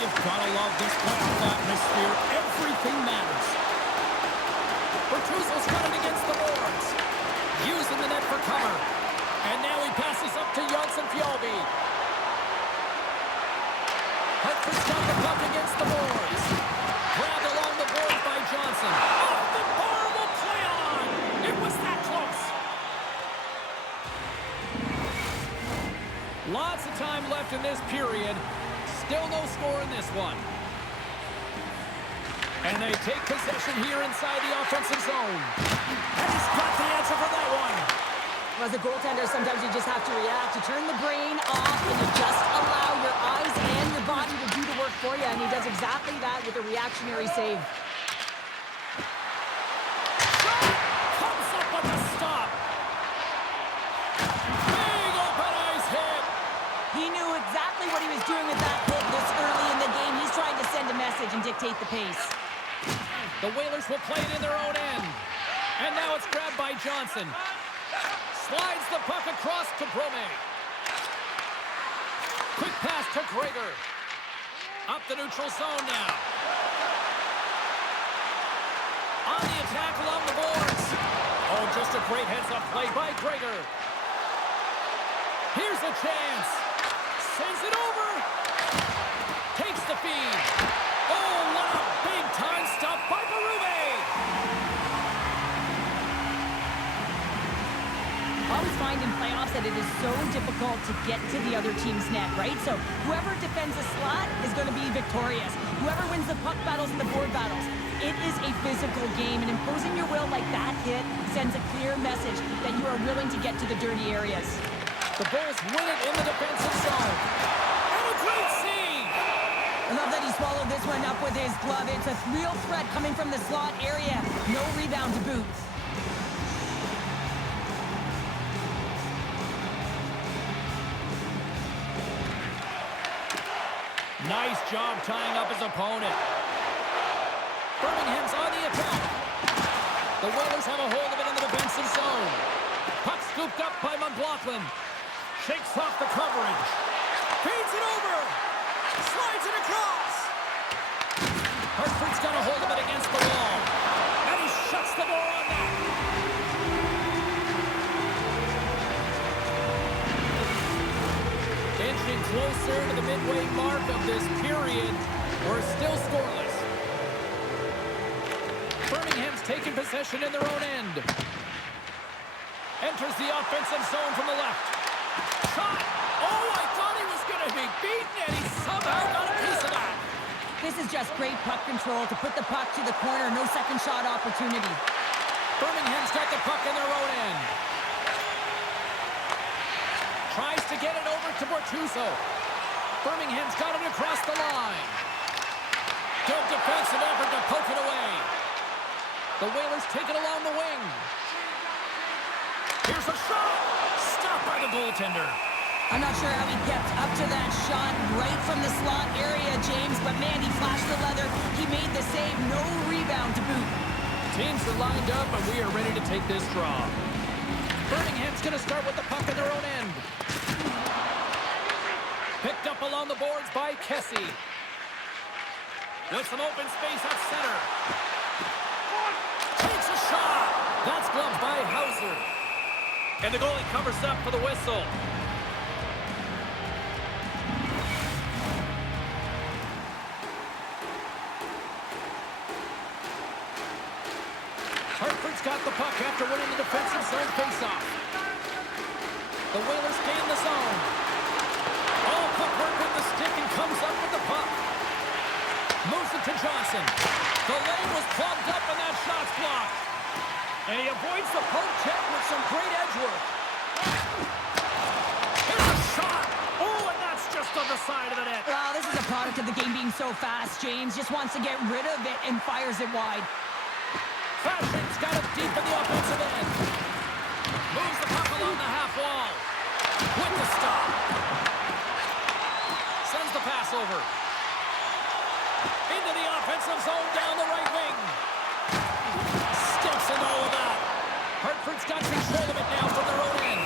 you've got to love this playoff atmosphere. Everything matters. Bortuzzo's got it against the boards. Using the net for cover. And now he passes up to Fjolby. Hartford's got the puck against the boards. Grabbed along the boards by Johnson. Off the bar will play on. It was that close. Lots of time left in this period. Still no score in this one. And they take possession here inside the offensive zone. And he's got the answer for that one. As a goaltender, sometimes you just have to react. You turn the brain off and you just allow your eyes and your body to do the work for you. And he does exactly that with a reactionary save. Comes up with the stop. Big open ice hit. He knew exactly what he was doing with that hit this early in the game. He's trying to send a message and dictate the pace. The Whalers will play it in their own end. And now it's grabbed by Johnson. Slides the puck across to Bouma. Quick pass to Gregor. Up the neutral zone now. On the attack along the boards. Oh, just a great heads-up play by Gregor. Here's a chance. Sends it over. Takes the feed. Oh, what a big-time stop by Bouma. I always find in playoffs that it is so difficult to get to the other team's net, right? So whoever defends a slot is going to be victorious. Whoever wins the puck battles and the board battles. It is a physical game, and imposing your will like that hit sends a clear message that you are willing to get to the dirty areas. The Bulls win it in the defensive zone. And a great save! I love that he swallowed this one up with his glove. It's a real threat coming from the slot area. No rebound to boot. Nice job tying up his opponent. Birmingham's on the attack. The Whalers have a hold of it in the defensive zone. Puck scooped up by McLaughlin. Shakes off the coverage. Feeds it over. Slides it across. Hartford's got a hold of it against the wall. And he shuts the door on that. Inching closer to the midway mark of this period. We're still scoreless. Birmingham's taking possession in their own end. Enters the offensive zone from the left. Shot! Oh, I thought he was going to be beaten, and he somehow got a piece of that. This is just great puck control to put the puck to the corner. No second shot opportunity. Birmingham's got the puck in their own end. Tries to get it over to Bortuzzo. Birmingham's got it across the line. Good defensive effort to poke it away. The Whalers take it along the wing. Here's a shot. Stopped by the goaltender. I'm not sure how he kept up to that shot right from the slot area, James, but man, he flashed the leather. He made the save. No rebound to boot. Teams are lined up, and we are ready to take this draw. Birmingham's going to start with the puck in their own end. Picked up along the boards by Kessy. With some open space at center. Takes a shot. That's gloved by Hauser. And the goalie covers up for the whistle. Hartford's got the puck after winning the defensive zone faceoff. The Whalers gain the zone. All footwork with the stick and comes up with the puck. Moves it to Johnson. The lane was plugged up and that shot's blocked. And he avoids the poke check with some great edge work. Here's a shot. Oh, and that's just on the side of the net. Wow, this is a product of the game being so fast. James just wants to get rid of it and fires it wide. Fashion's got it deep in the offensive end. Moves the puck along the half wall. With the stop. Sends the pass over. Into the offensive zone down the right wing. Sticks and all of that. Hartford's got control of it now from their own end.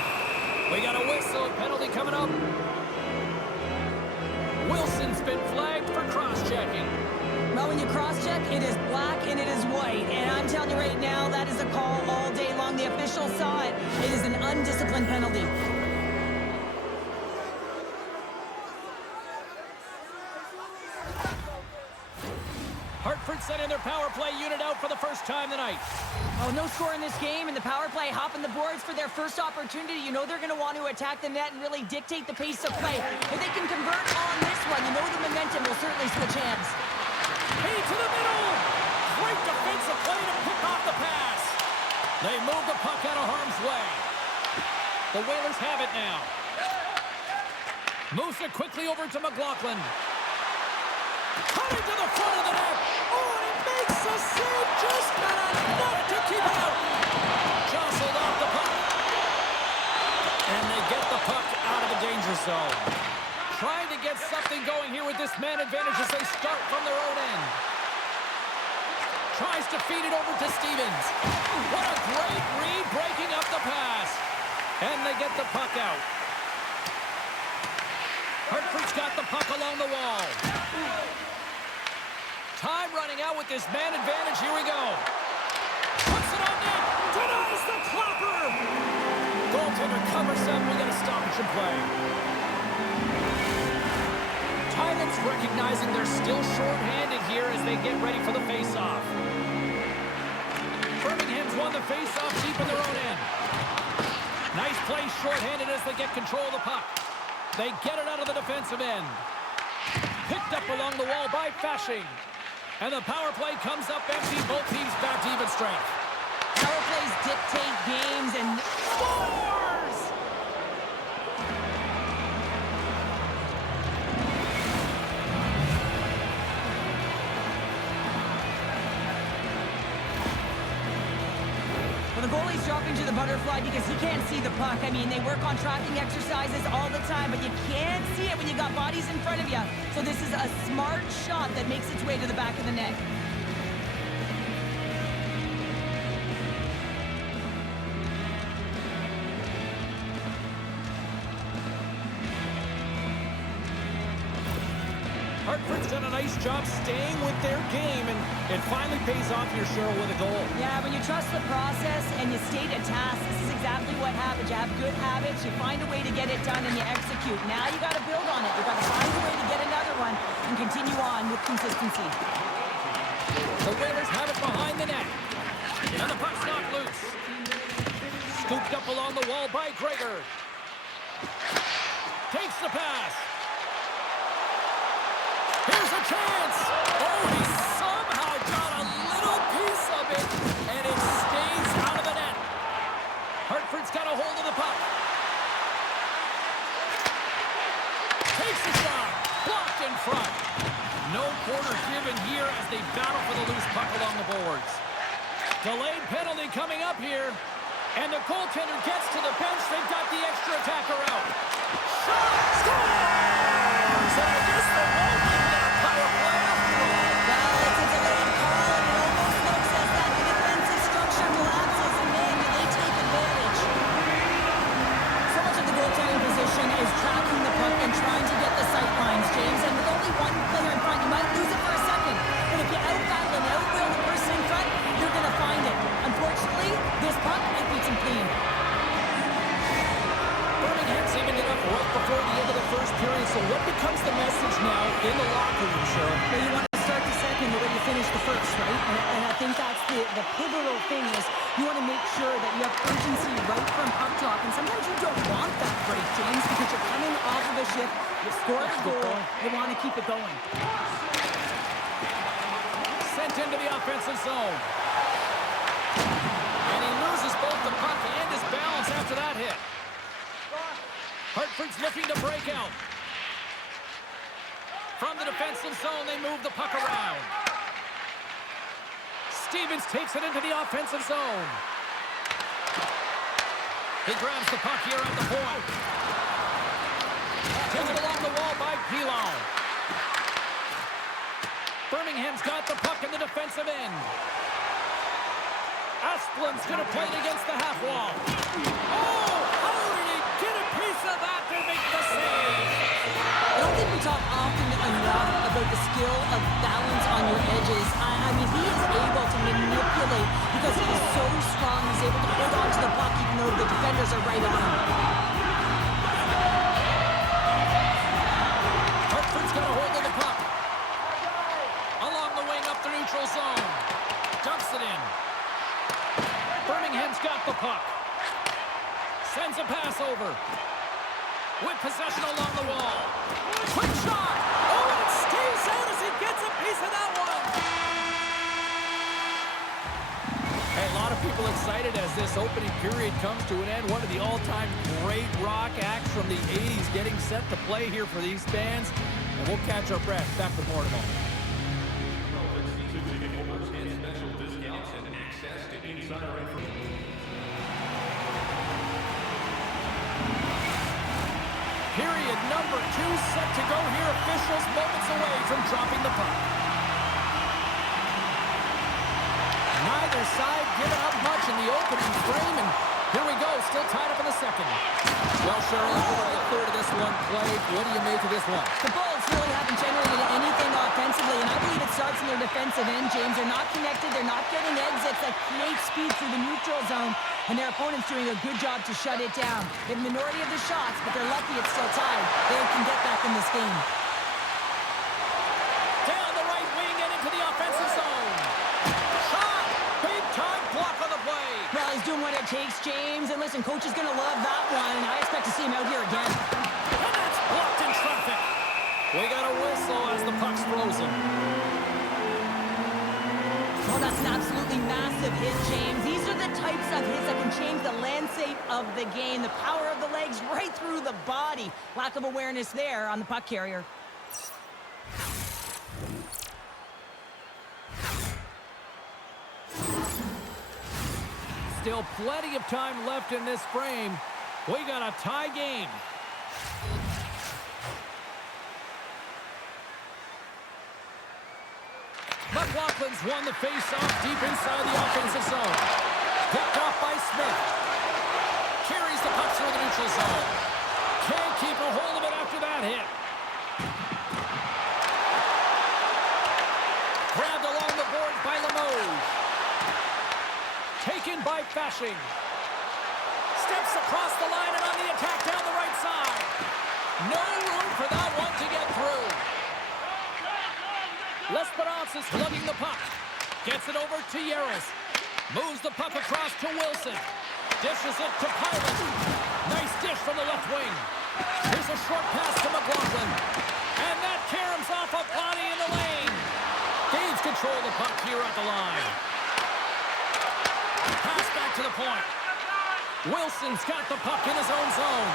We got a whistle, penalty coming up. Wilson's been flagged for crossing. cross-checking. Well, when you cross-check, it is black and it is white. And I'm telling you right now, that is a call all day long. The officials saw it. It is an undisciplined penalty. Hartford sending their power play unit out for the first time tonight. Oh, no score in this game, and the power play hopping the boards for their first opportunity. You know they're going to want to attack the net and really dictate the pace of play. If they can convert on this one, you know the momentum will certainly switch hands. Hey, to the middle! Great defensive play to pick off the pass. They move the puck out of harm's way. The Whalers have it now. Moves it quickly over to McLaughlin. Cutting to the front of the net. Oh, and he makes a save, just not enough to keep it out. Jostled off the puck. And they get the puck out of the danger zone. Trying to get something going here with this man advantage as they start from their own end. Tries to feed it over to Stevens. What a great read, breaking up the pass. And they get the puck out. Hartford's got the puck along the wall. Time running out with this man advantage. Here we go. Puts it on net. Denies the clapper. Goaltender covers up. We got a stoppage in play. Tynan's recognizing they're still short-handed here as they get ready for the face-off. Birmingham's won the face-off deep in their own end. Nice play short-handed as they get control of the puck. They get it out of the defensive end. Picked up along the wall by Fasching. And the power play comes up empty. Both teams back to even strength. Power plays dictate games and Scores! well, the goalie's dropping to the butterfly because he can't see the puck. I mean, they work on tracking exercises all the time, but you can't see it when you got bodies in front of you. So this is a smart shot that makes its way to the back of the net. Hartford's done a nice job staying with their game, and it finally pays off here, Cheryl, with a goal. Yeah, when you trust the process and you stay to task, this is exactly what happens. You have good habits, you find a way to get it done, and you execute. Now you got to build on it. You got to find a way to get another one and continue on with consistency. The Whalers have it behind the net. And the puck's knocked loose. Scooped up along the wall by Gregor. Takes the pass. Here's a chance. Oh, he somehow got a little piece of it, and it stays out of the net. Hartford's got a hold of the puck. Takes the shot. Blocked in front. No quarter given here as they battle for the loose puck along the boards. Delayed penalty coming up here. And the goaltender gets to the bench. They've got the extra attacker out. Shot! Scores! And I guess the moment in that power play after all. Well, it's a delayed call, and it almost looks as that the defensive structure collapses, and man, do they take advantage. So much of the goaltending position is tracking the puck and trying to get the sight lines, James. And with only one player in front, you might lose it for a second. But if you out-battle and out-will the person in front, you're going to find it. Unfortunately, this puck might beat him clean. Birmingham's even it up right before the end of the first period. So what becomes the message now in the locker room, Cheryl? Well, you want to start the second the way you finish the first, right? And I think that's the pivotal thing is you want to make sure that you have urgency right from puck drop. And sometimes you don't want that break, James, because you're coming off of a shift. You score a goal. You want to keep it going. Sent into the offensive zone. And he loses both the puck and his balance after that hit. Hartford's looking to break out. From the defensive zone, they move the puck around. Stevens takes it into the offensive zone. He grabs the puck here at the point. Taken along the wall by Pilon. Birmingham's got the puck in the defensive end. Asplund's going to play it against the half wall. Oh! How did he get a piece of that to make the save? I don't think we talk often enough about the skill of balance on your edges. I mean, he is able to manipulate because he is so strong. He's able to hold on to the puck even though the defenders are right on him. Hartford's got a hold of the puck. Along the wing up the neutral zone. Dumps it in. Birmingham's got the puck. Sends a pass over. With possession along the wall. Quick shot! Oh, and it stays out as he gets a piece of that one! Hey, a lot of people excited as this opening period comes to an end. One of the all-time great rock acts from the 80s getting set to play here for these fans. And we'll catch our breath. Back with more in a moment. Period number 2 set to go here. Officials moments away from dropping the puck. Neither side giving up much in the opening frame, and here we go, still tied up in the second. Well, Cheryl, over the third of this one played. What do you make of this one? The Bulls really haven't generated anything offensively, and I believe it starts in their defensive end, James. They're not connected. They're not getting exits that create speed through the neutral zone, and their opponent's doing a good job to shut it down. They have the minority of the shots, but they're lucky it's still tied. They can get back in this game. Down the right wing and into the offensive zone. Shot! Big time block on the play. Well, he's doing what it takes, James. And listen, coach is going to love that one. I expect to see him out here again. And that's blocked in traffic. We got a whistle as the puck's frozen. Well, that's an absolutely massive hit, James. These are the types of hits that can change the landscape of the game. The power of the legs right through the body. Lack of awareness there on the puck carrier. Still plenty of time left in this frame. We got a tie game. McLaughlin's won the face-off deep inside the offensive zone. Picked off by Smith. Carries the puck through the neutral zone. Can't keep a hold of it after that hit. Grabbed along the boards by Limoges. Taken by Fashing. Steps across the line and on the attack down the right side. No room for that one to get through. L'Esperance is lugging the puck. Gets it over to Jaros. Moves the puck across to Wilson. Dishes it to Powell. Nice dish from the left wing. Here's a short pass to McLaughlin. And that caroms off a body in the lane. Gains control of the puck here at the line. Pass back to the point. Wilson's got the puck in his own zone.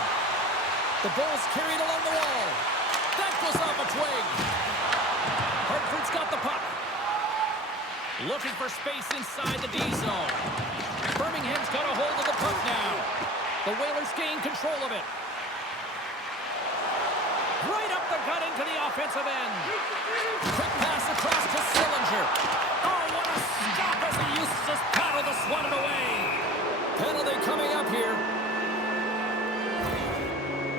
The Bulls carried along the wall. That goes off a twig. Hartford's got the puck. Looking for space inside the D zone. Birmingham's got a hold of the puck now. The Whalers gain control of it. Right up the gut into the offensive end. Quick pass across to Sillinger. Oh, what a stop as he uses his paddle to swat it away. Penalty coming up here.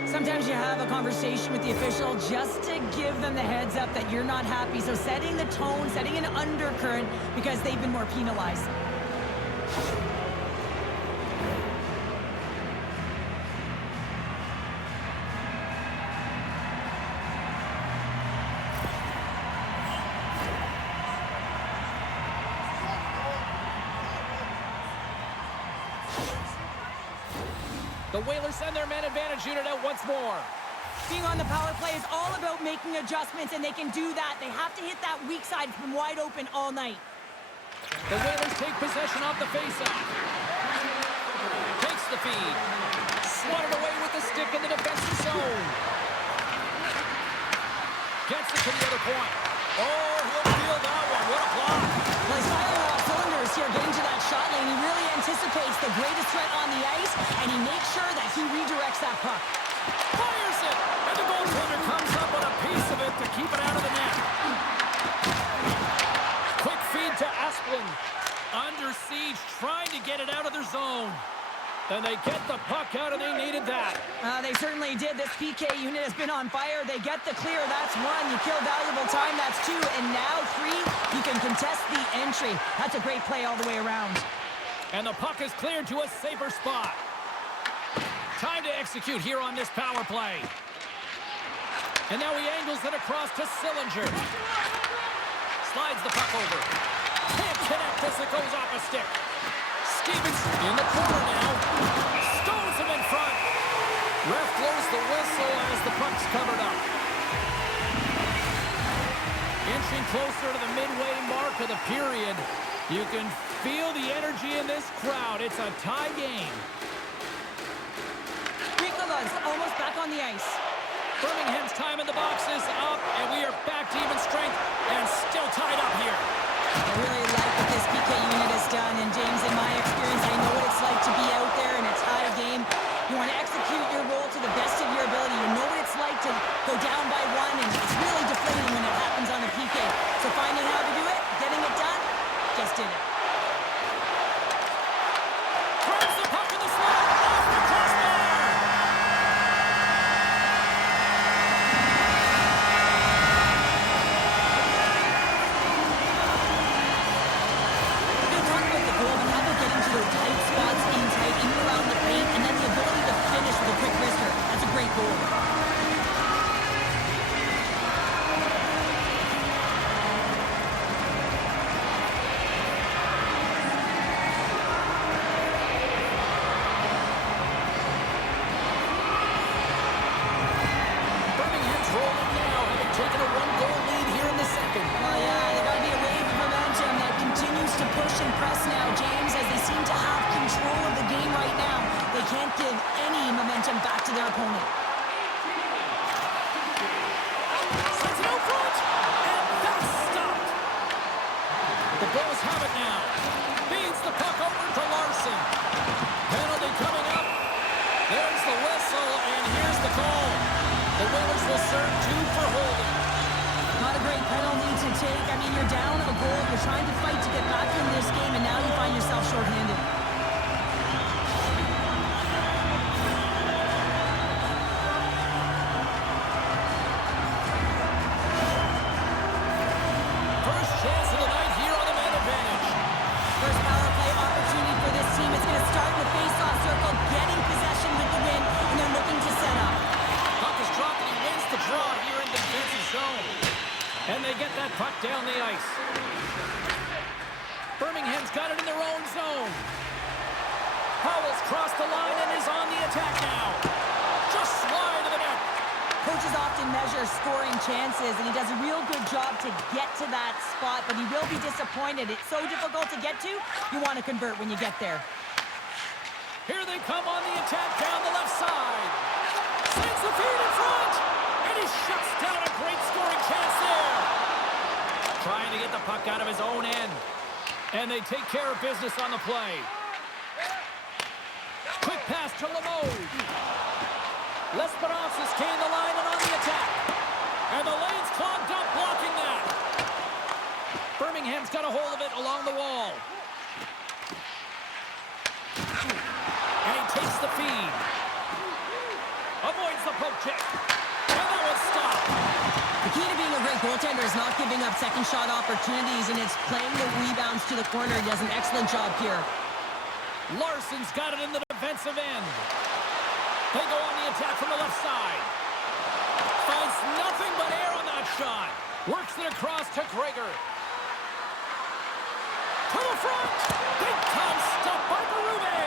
Sometimes you have a conversation with the official just to give them the heads up that you're not happy. So setting the tone, setting an undercurrent because they've been more penalized. The Whalers send their man advantage unit out once more. Being on the power play is all about making adjustments, and they can do that. They have to hit that weak side from wide open all night. The Whalers take possession off the faceoff. Takes the feed. Swatted away with the stick in the defensive zone. Gets it to the other point. Oh, he'll feel that one. What a block. Well, he's firing off cylinders here, getting to that shot lane. He really anticipates the greatest threat on the ice, and he makes sure that he redirects that puck. Fires it! And the goaltender comes up with a piece of it to keep it out of the net. Quick feed to Asplund. Under siege, trying to get it out of their zone. Then they get the puck out, and they needed that. They certainly did. This PK unit has been on fire. They get the clear. That's one. You kill valuable time. That's two. And now three, you can contest the entry. That's a great play all the way around. And the puck is cleared to a safer spot. Time to execute here on this power play. And now he angles it across to Sillinger. Slides the puck over. Can't connect as it goes off a stick. Stevens in the corner now. Stones him in front. Ref blows the whistle as the puck's covered up. Inching closer to the midway mark of the period. You can feel the energy in this crowd. It's a tie game. Riikola's almost back on the ice. Birmingham's time in the box is up, and we are back to even strength and still tied up here. I really like what this PK unit has done, and James, in my experience, I know what it's like to be out there in a tie game. You want to execute your role to the best of your ability. You know what it's like to go down by one, and it's really deflating when it happens on a PK. So finding how to do it, getting it done, just did it. Grabs the puck in the slot, off the crossbar! Tight spots in tight, in and around the paint, and then the ability to finish with a quick wrister. That's a great goal. Birmingham's rolling now, having taken a one-goal lead here in the second. Well, yeah, there got to be a wave of momentum that continues to push and press now, James, as they seem to have control of the game right now. They can't give any momentum back to their opponent. Sends it out front, and that's stopped. The Bulls have it now. Feeds the puck over to Larsson. Penalty coming up. There's the whistle, and here's the call. The Whalers will serve 2 for holding. Not a great penalty to take. I mean, you're down a goal. You're trying to fight to get back in this game, and now you find yourself shorthanded. First chance of the night here on the man advantage. First power play opportunity for this team. It's going to start with face-off circle, getting possession with the win, and they're looking to set up. Puck is dropped, and he wins the draw here in the defensive zone. And they get that puck down the ice. Birmingham's got it in their own zone. Powell's crossed the line and is on the attack now. Just wide of the net. Coaches often measure scoring chances, and he does a real good job to get to that spot, but he will be disappointed. It's so difficult to get to, you want to convert when you get there. Here they come on the attack down the left side. Sends the feed in front, and he shuts down a great scoring chance there. Trying to get the puck out of his own end. And they take care of business on the play. Quick pass to Limoges. Lesperance's gained the line and on the attack. And the lane's clogged up, blocking that. Birmingham's got a hold of it along the wall. And he takes the feed. Avoids the poke check. And that one's stopped. The key to being a great goaltender is not giving up second shot opportunities, and it's playing the rebounds to the corner. He does an excellent job here. Larsson's got it in the defensive end. They go on the attack from the left side. Finds nothing but air on that shot. Works it across to Gregor. To the front. Big time stop by Berube.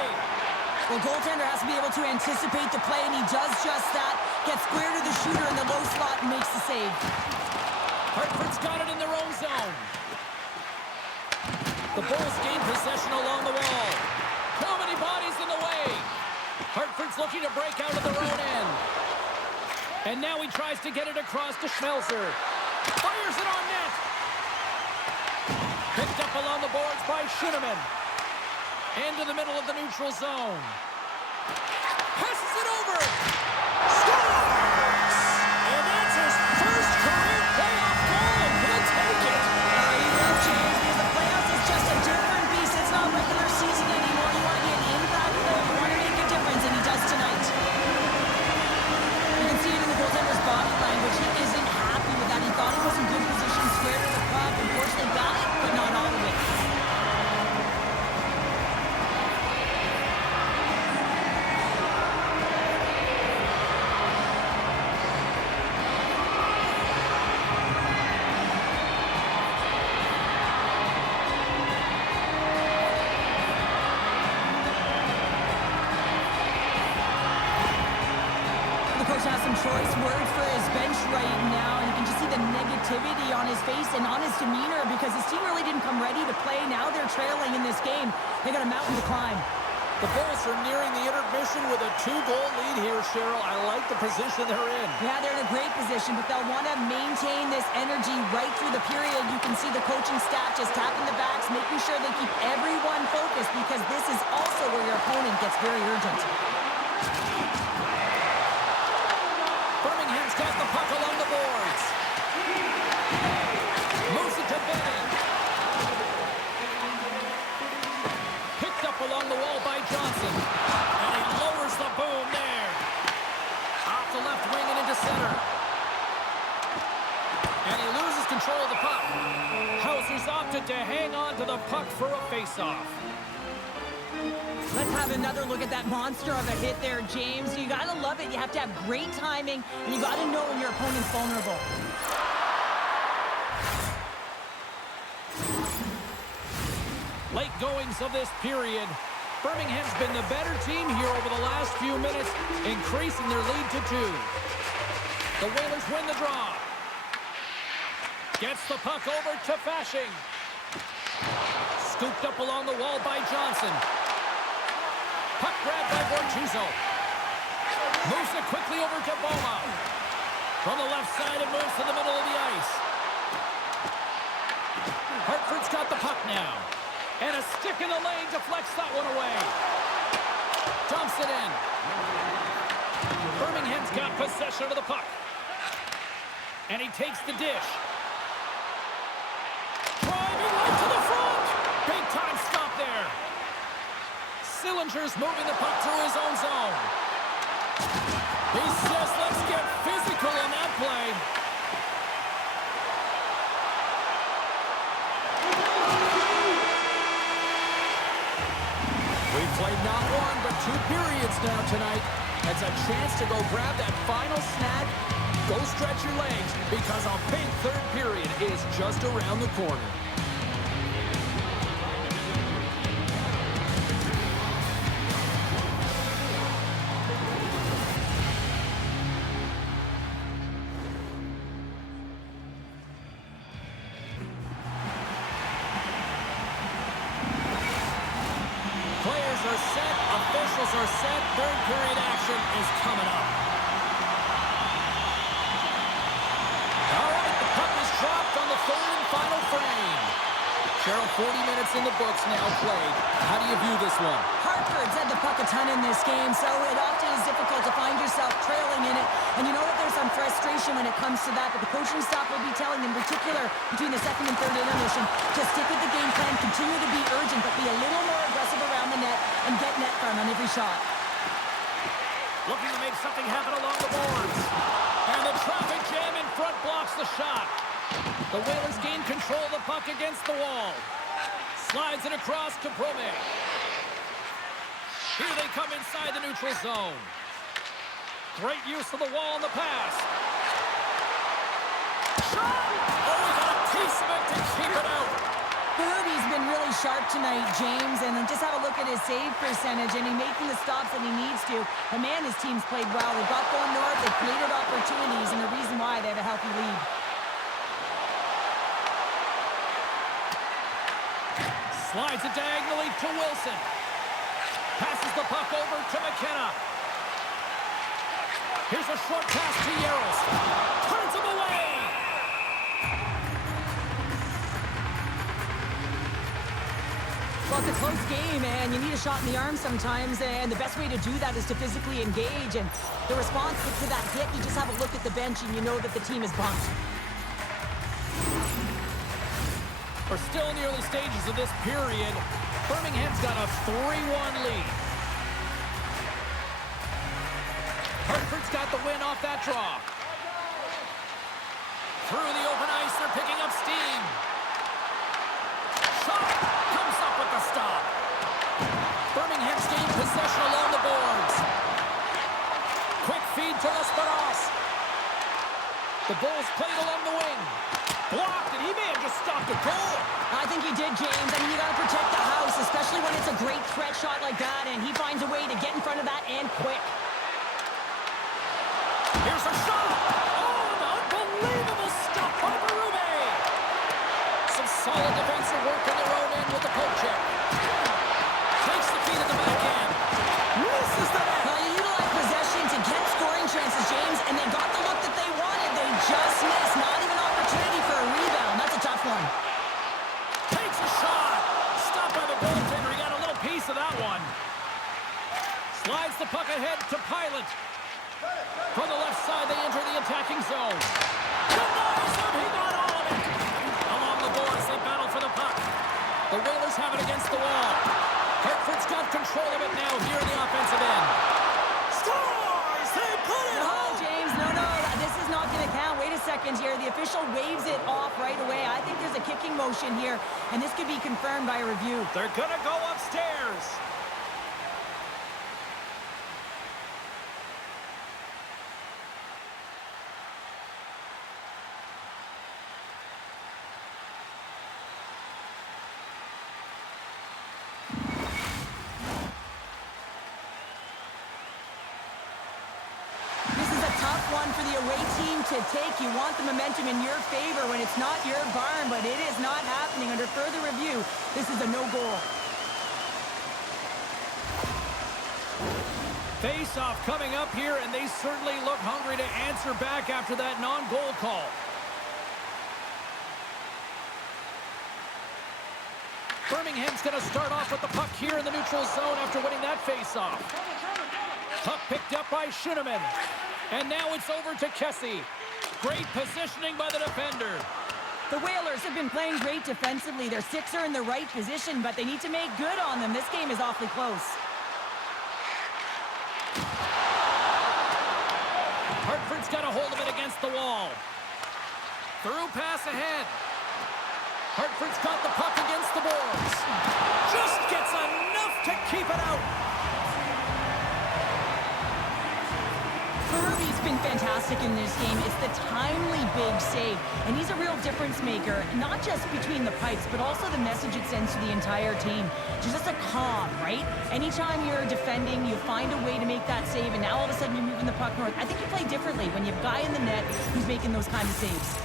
Well, goaltender has to be able to anticipate the play, and he does just that. Gets square to the shooter in the low slot and makes the save. Hartford's got it in their own zone. The Bulls gain possession along the wall. Too many bodies in the way. Hartford's looking to break out of their own end. And now he tries to get it across to Schmelzer. Fires it on net. Picked up along the boards by Schueneman. Into the middle of the neutral zone. Passes it over. Scores! And that's his first career playoff goal, and he'll take it. He will, James, because the playoffs is just a different beast. It's not regular season anymore. You want to be an impact player. You want to make choice words for his bench right now, and you can just see the negativity on his face and on his demeanor because his team really didn't come ready to play. Now they're trailing in this game. They got a mountain to climb. The Bulls are nearing the intermission with a 2-goal lead here, Cheryl. I like the position they're in. Yeah, they're in a great position, but they'll want to maintain this energy right through the period. You can see the coaching staff just tapping the backs, making sure they keep everyone focused because this is also where your opponent gets very urgent. Birmingham's got the puck along the boards. Moves it to Benny. Picked up along the wall by Johnson. And he lowers the boom there. Off the left wing and into center. And he loses control of the puck. Hauser's opted to hang on to the puck for a face-off. Let's have another look at that monster of a hit there, James. You got to love it. You have to have great timing, and you got to know when your opponent's vulnerable. Late goings of this period. Birmingham's been the better team here over the last few minutes, increasing their lead to 2. The Whalers win the draw. Gets the puck over to Fasching. Scooped up along the wall by Johnson. Puck grabbed by Bortuzzo. Moves it quickly over to Bouma. From the left side, it moves to the middle of the ice. Hartford's got the puck now. And a stick in the lane deflects that one away. Dumps it in. Birmingham's got possession of the puck. And he takes the dish. Driving right to the front. Big time stop there. Sillinger's moving the puck through his own zone. He says, let's get physical in that play. We've played not one, but 2 periods now tonight. It's a chance to go grab that final snack. Go stretch your legs, because a big 3rd period is just around the corner. Are set. 3rd period action is coming up. All right, the puck is dropped on the 3rd and final frame. Cheryl, 40 minutes in the books now played. How do you view this one? Hartford's had the puck a ton in this game, so it often is difficult to find yourself trailing in it. And you know that there's some frustration when it comes to that, but the coaching staff will be telling, in particular, between the 2nd and 3rd intermission, to stick with the game plan, continue to be urgent, but be a little more aggressive around the net and get net front on every shot. Looking to make something happen along the boards. And the traffic jam in front blocks the shot. The Whalers gain control of the puck against the wall. Slides it across to Bouma. Here they come inside the neutral zone. Great use of the wall on the pass. Shot! Oh, he got a piece of it to keep it out. He's been really sharp tonight, James, and just have a look at his save percentage, and he's making the stops that he needs to. But man, his team's played well. They've got going north, they've created opportunities, and the reason why they have a healthy lead. Slides it diagonally to Wilson. Passes the puck over to McKenna. Here's a short pass to Jaros. Turns him away. Well, it's a close game, and you need a shot in the arm sometimes, and the best way to do that is to physically engage. And the response to that hit, you just have a look at the bench, and you know that the team is bumped. We're still in the early stages of this period. Birmingham's got a 3-1 lead. Hartford's got the win off that draw. Through the open ice, they're picking up steam. Shot comes up with the stop. Birmingham's gained possession along the boards. Quick feed to Rasmus. The Bulls played along the wing. Blocked, and he may have just stopped a goal. I think he did, James. I mean, you got to protect the house, especially when it's a great threat shot like that, and he finds a way to get in front of that and quick. Here's fires a shot. Oh, an unbelievable stop by Bouma. Some solid defensive work on their own end with the poke check. Takes the feed at the back end. Misses the net. Well, you utilize possession to get scoring chances, James, and they got the look that they wanted. They just missed. Not even an opportunity for a rebound. That's a tough one. Takes a shot. Stopped by the goaltender. He got a little piece of that one. Slides the puck ahead to Pilot. From the left side, they enter the attacking zone. Denies him. He got all of it. Along the boards, they battle for the puck. The Whalers have it against the wall. Hartford's got control of it now here in the offensive end. Scores! They put it home! James, no. This is not going to count. Wait a second here. The official waves it off right away. I think there's a kicking motion here, and this could be confirmed by a review. They're going to go upstairs. One for the away team to take. You want the momentum in your favor when it's not your barn, but it is not happening. Under further review, this is a no-goal. Face-off coming up here, and they certainly look hungry to answer back after that non-goal call. Birmingham's going to start off with the puck here in the neutral zone after winning that face-off. Puck picked up by Schueneman. And now it's over to Kessy. Great positioning by the defender. The Whalers have been playing great defensively. Their six are in the right position, but they need to make good on them. This game is awfully close. Hartford's got a hold of it against the wall. Through pass ahead. Hartford's got the puck against the boards. Just gets enough to keep it out. He's been fantastic in this game. It's the timely big save, and he's a real difference maker, not just between the pipes, but also the message it sends to the entire team. Just a calm, right? Anytime you're defending, you find a way to make that save, and now all of a sudden you're moving the puck north. I think you play differently when you have a guy in the net who's making those kind of saves.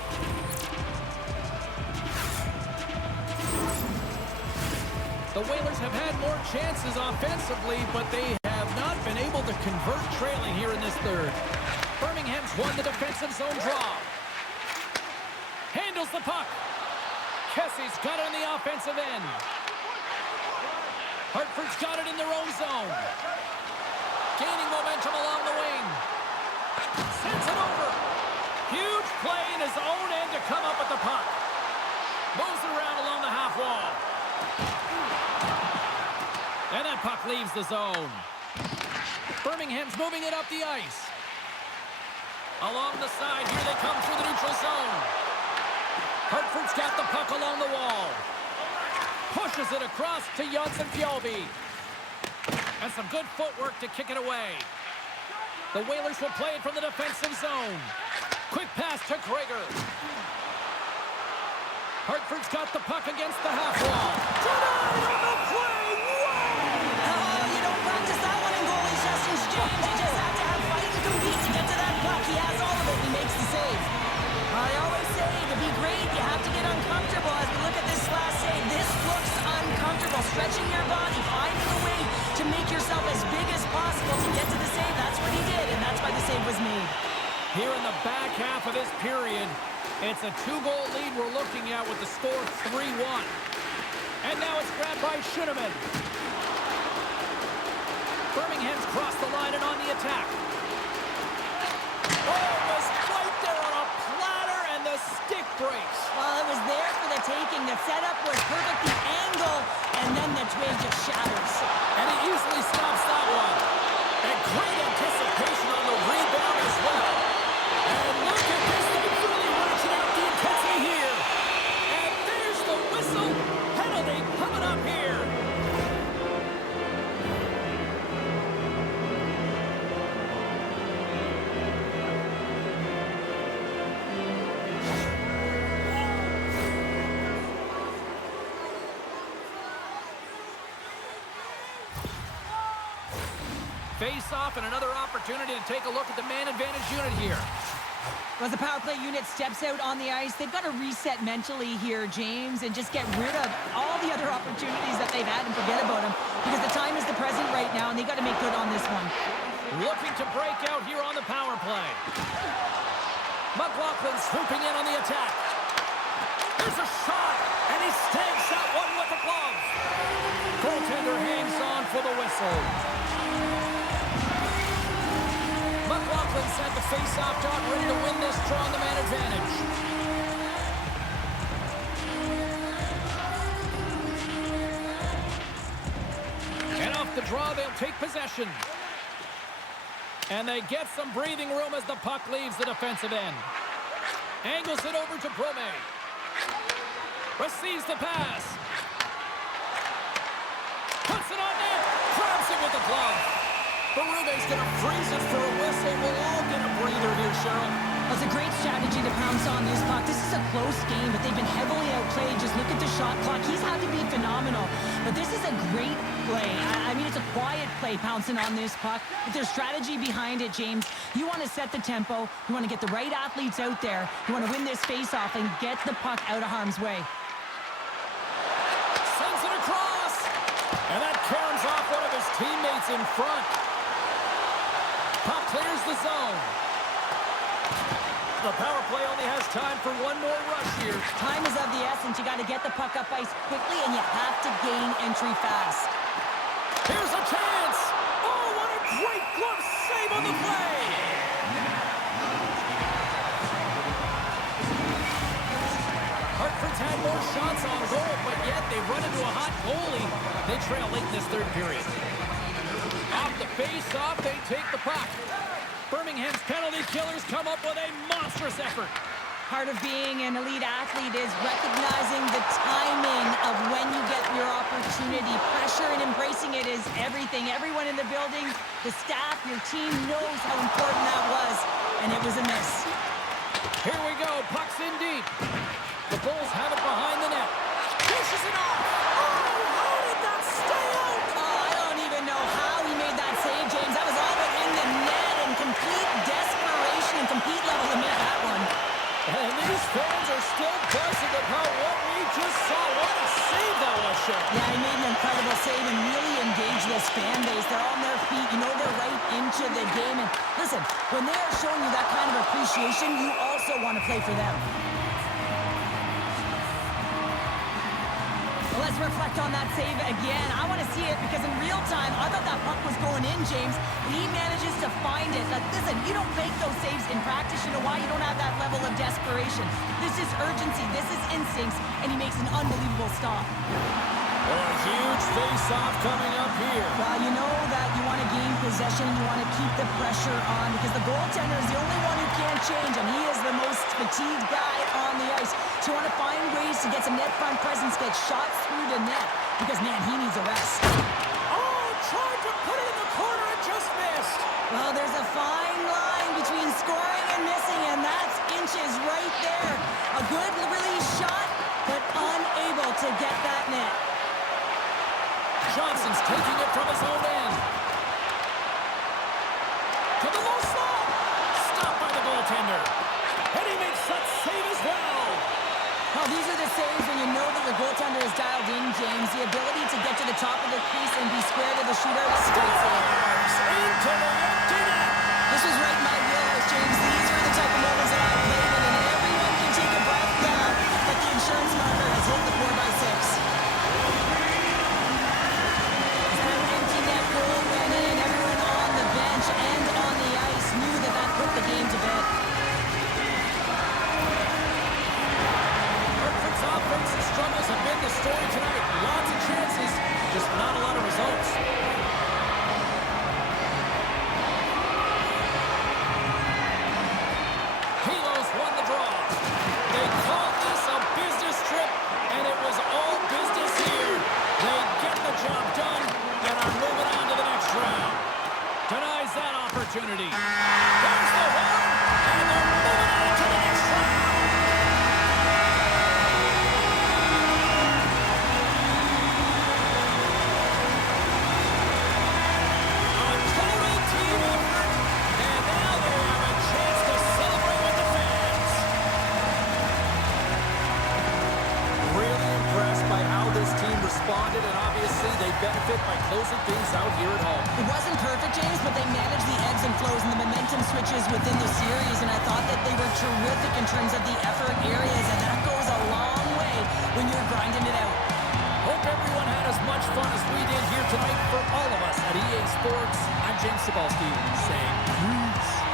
The Whalers have had more chances offensively, but they have not been able to convert trailing here in this third. Birmingham's won the defensive zone draw. Handles the puck. Kessy's got it in the offensive end. Hartford's got it in their own zone. Gaining momentum along the wing. Sends it over. Huge play in his own end to come up with the puck. Moves it around along the half wall. And that puck leaves the zone. Birmingham's moving it up the ice. Along the side, here they come through the neutral zone. Hartford's got the puck along the wall. Pushes it across to Jonsson Fjällby. And some good footwork to kick it away. The Whalers will play it from the defensive zone. Quick pass to Gregor. Hartford's got the puck against the half wall. Denied on the play! You don't practice that one in goalie sessions, James. You just have to have fight and compete to get to that puck. He has all of it. He makes the save. I always say, to be great, you have to get uncomfortable. As we look at this last save, this looks uncomfortable. Stretching your body, finding a way to make yourself as big as possible to get to the save. That's what he did, and that's why the save was made. Here in the back half of this period, it's a 2-goal lead we're looking at with the score 3-1. And now it's grabbed by Schueneman. Birmingham's crossed the line and on the attack. Oh, it was right there on a platter, and the stick breaks. Well, it was there for the taking. The setup was perfect, the angle, and then the twig just shatters. And he easily stops that one. And great anticipation on the rebound as well. And look at this, they're really ratcheting up the intensity here. And there's the whistle. Penalty coming up here. face-off and another opportunity to take a look at the man advantage unit here. As the power play unit steps out on the ice, they've got to reset mentally here, James, and just get rid of all the other opportunities that they've had and forget about them, because the time is the present right now, and they've got to make good on this one. Looking to break out here on the power play. McLaughlin swooping in on the attack. There's a shot, and he stakes that one with the glove. Goaltender hangs on for the whistle. McLaughlin's had the face-off dot ready to win this draw on the man advantage. And off the draw, they'll take possession. And they get some breathing room as the puck leaves the defensive end. Angles it over to Bouma. Receives the pass. Puts it on net. Grabs it with the glove. Berube's going to freeze it for a whistle. We'll all get a breather here, Cheryl. That's a great strategy to pounce on this puck. This is a close game, but they've been heavily outplayed. Just look at the shot clock. He's had to be phenomenal. But this is a great play. I mean, it's a quiet play pouncing on this puck. But there's strategy behind it, James. You want to set the tempo. You want to get the right athletes out there. You want to win this face-off and get the puck out of harm's way. Sends it across. And that caroms off one of his teammates in front. Puck clears the zone. The power play only has time for one more rush here. Time is of the essence. You got to get the puck up ice quickly, and you have to gain entry fast. Here's a chance. Oh, what a great glove save on the play. Hartford's had more shots on goal, but yet they run into a hot goalie. They trail late in this third period. Off the face-off, they take the puck. Birmingham's penalty killers come up with a monstrous effort. Part of being an elite athlete is recognizing the timing of when you get your opportunity. Pressure and embracing it is everything. Everyone in the building, the staff, your team knows how important that was, and it was a miss. Here we go. Puck's in deep. The Bulls have it behind the net. Pushes it off. Oh, how did that stay out? Oh, I don't even know how he made that save, James. That was all but in the net, and complete desperation and complete level to make that one. And these fans are still buzzing about what we just saw. What a save that was, Shep. Yeah, he made an incredible save and really engaged this fan base. They're on their feet. You know they're right into the game. And listen, when they are showing you that kind of appreciation, you also want to play for them. Let's reflect on that save again. I want to see it because in real time, I thought that puck was going in, James. He manages to find it. Like, listen, you don't make those saves in practice. You know why? You don't have that level of desperation. This is urgency. This is instincts. And he makes an unbelievable stop. Well, a huge face-off coming up here. Well, you know that you want to gain possession. You want to keep the pressure on because the goaltender is the only one who can't change, and he is the most fatigued guy on the ice. So you want to find ways to get some net front presence, get shots through the net because, man, he needs a rest. Oh, tried to put it in the corner and just missed. Well, there's a fine line between scoring and missing, and that's inches right there. A good release shot, but unable to get that net. Johnson's taking it from his own end. To the low slot. Stopped by the goaltender. And he makes that save as well. Well, these are the saves when you know that your goaltender is dialed in, James. The ability to get to the top of the crease and be square to the shooter. Stars into the empty net. This was right in my wheelhouse, James. These were the type of moments that I played in, and everyone can take a breath down. But the insurance marker has hit the 4x6. The game to bed. Hartford's offensive struggles have been the story tonight. Lots of chances, just not a lot of results. Kilo's won the draw. They called this a business trip, and it was all business here. They get the job done and are moving on to the next round. Denies that opportunity. There's the horn, and they're moving on to the next round. they benefit by closing things out here at home. It wasn't perfect, James, but they managed the ebbs and flows and the momentum switches within the series, and I thought that they were terrific in terms of the effort areas, and that goes a long way when you're grinding it out. Hope everyone had as much fun as we did here tonight. For all of us at EA Sports, I'm James Cybulski saying peace.